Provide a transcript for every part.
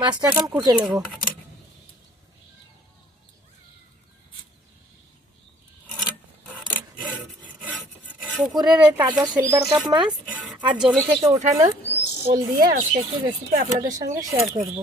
মাছটা এখন কুটে নেব। পুকুরের এই তাজা সিলভার কাপ মাছ আর জমি থেকে ওঠানো ওল দিয়ে আজকে একটি রেসিপি আপনাদের সঙ্গে শেয়ার করব।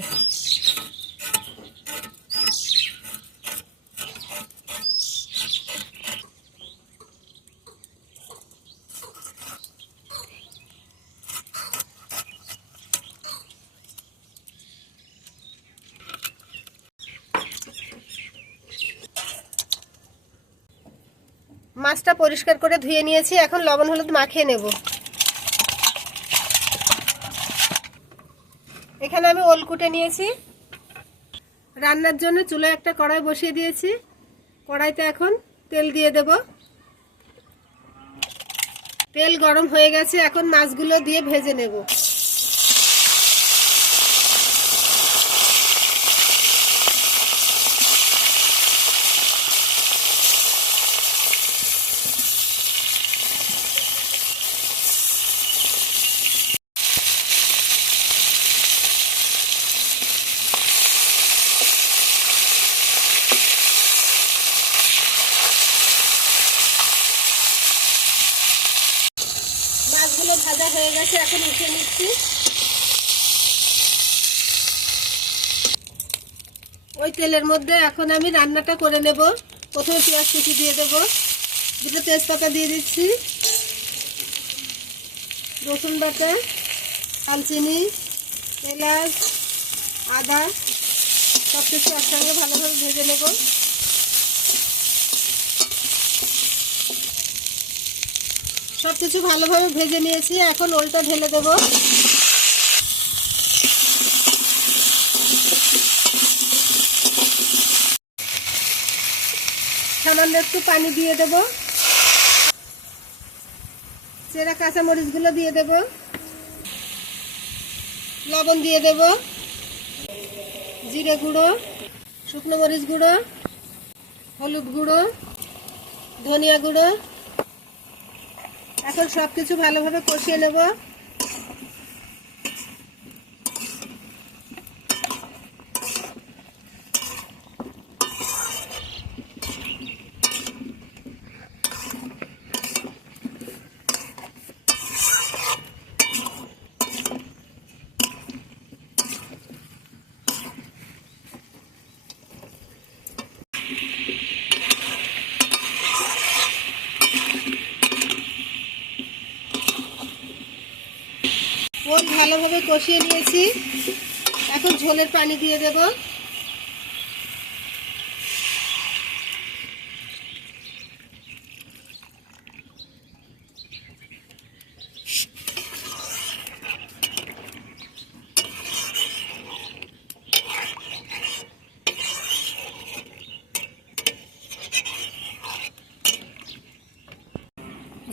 মাছটা পরিষ্কার করে ধুয়ে নিয়েছি, এখন লবণ হলুদ মাখিয়ে নেব। এখানে আমি ওল কুটে নিয়েছি। রান্নার জন্য চুলায় একটা কড়াই বসিয়ে দিয়েছি। কড়াইতে এখন তেল দিয়ে দেব। তেল গরম হয়ে গেছে, এখন মাছগুলো দিয়ে ভেজে নেব। মাছগুলো ভাজা হয়ে গেছে, এখন উঠে নিচ্ছি। ওই তেলের মধ্যে এখন আমি রান্নাটা করে নেব। প্রথমে পেঁয়াজ কুচি দিয়ে দেব। দুটো তেজপাতা দিয়ে দিচ্ছি। রসুন বাটা দালচিনি এলাচ, আদা সব কিছু একসঙ্গে ভালোভাবে ভেজে নেব। সব কিছু ভালোভাবে ভেজে নিয়েছি, এখন ওলটা ঢেলে দেবো। সামান্য একটু পানি দিয়ে দেব। চেরা কাঁচামরিচগুলো দিয়ে দেব। লবণ দিয়ে দেব। জিরে গুঁড়ো, শুকনো মরিচ গুঁড়ো, হলুদ গুঁড়ো, ধনিয়া গুঁড়ো এখন সবকিছু ভালোভাবে কষিয়ে নেব। ওল ভালোভাবে কষিয়ে নিয়েছি। এখন ঝোলের পানি দিয়ে দেব।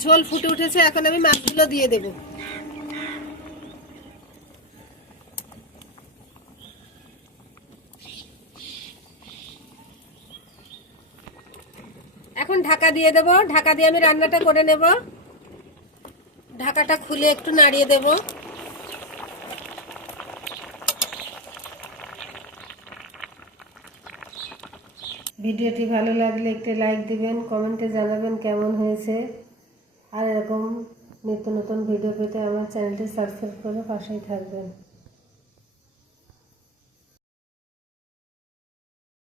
ঝোল ফুটে উঠেছে, এখন আমি মাছগুলো দিয়ে দেবো। এখন ঢাকা দিয়ে দেব। ঢাকা দিয়ে আমি রান্নাটা করে নেব। ঢাকাটা খুলে একটু নাড়িয়ে দেব। ভিডিওটি ভালো লাগলে একটি লাইক দিবেন, কমেন্টে জানাবেন কেমন হয়েছে। আর এরকম নিত্য নতুন ভিডিও পেতে আমার চ্যানেলটি সাবস্ক্রাইব করে পাশেই থাকবেন।